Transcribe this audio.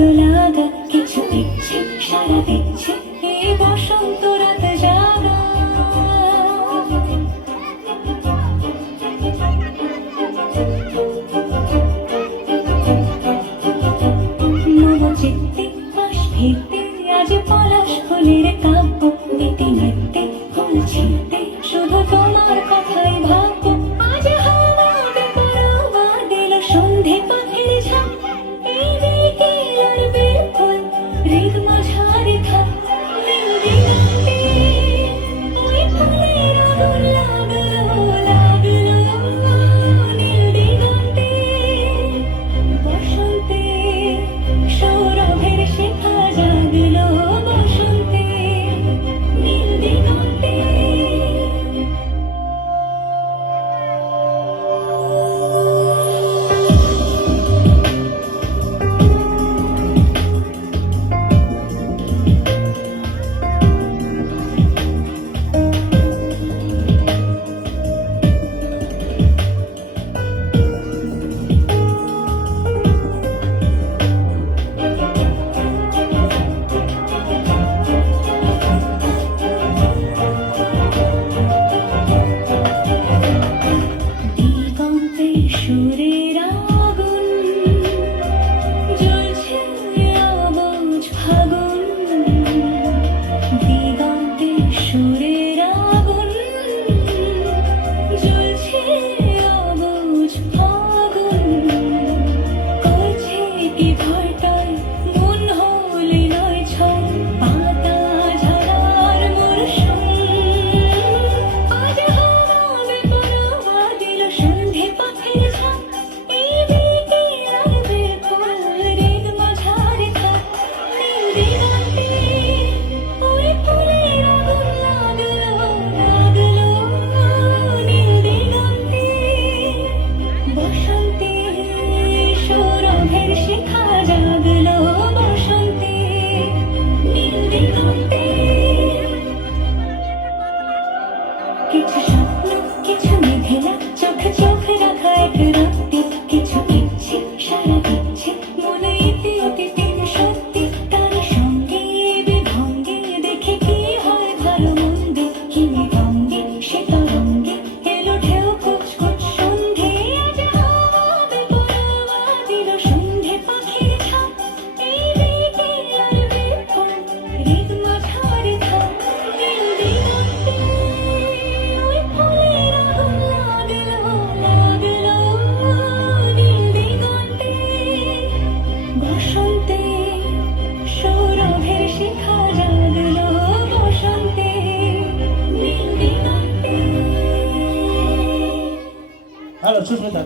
ভালো লাগা কিছু ইচ্ছে সারা দিচ্ছে এই বসন্ত রাত জাগা। নবচিত্তে পাশ ফিরতে আজ পলাশ ফুলের কাব্য নিতে নিতে ফুল ছিঁড়তে শুধু তোমার কথাই ভাববো। আজ হাওয়াতে পরোয়া দিল সন্ধে পাখির ঝাঁক এই বিকেল আর বেলফুল হৃদ মাঝারে থাক নীল দিগন্তে ওই ফুলের আগুন লাগলো লাগলো নীল দিগন্তে বসন্তে সৌরভের শিখা জাগলো বসন্তে নীল দিগন্তে। দিগন্তে সুরের আগুন জ্বলছে অবুঝ ফাগুন। দিগন্তে সুরের আগুন জ্বলছে অবুঝ ফাগুন। করছে কি ভয়টায় মন হলে নয় ছয় পাতা ঝরার মরশুম। আজ হাওয়াতে পরোয়া দিল সন্ধে পাখির ঝাঁক এই বিকেল আর বেলফুল হৃদ মাঝারে থাক নীল দিগন্তে ওই ফুলের আগুন লাগলো লাগলো নীল দিগন্তে বসন্তে সৌরভের শিখা জাগলো বসন্তে নীল দিগন্তে। কিছু স্বপ্ন কিছু মেঘেলা চোখ চোখ রাখা এক রাত্রি কিছু ইচ্ছে সারা দিচ্ছে মনে ইতি অতীতের সত্যি তার সঙ্গে বিভঙ্গে দেখে কি হয় ভালো মন্দ হিমে গঙ্গে সে তরঙ্গে এলো ঢেউ কুচকুচ সন্ধে। আজ হাওয়াতে পরোয়া দিল সন্ধে পাখির ঝাঁক এই বিকেল আর বেলফুল হৃদ মাঝারে থাক নীল দিগন্তে ওই ফুলের আগুন লাগলো লাগলো নীল দিগন্তে বসন্তে সৌরভের শিখা জাগলো বসন্তে নীল দিগন্তে। হ্যালো সুস্মিতা।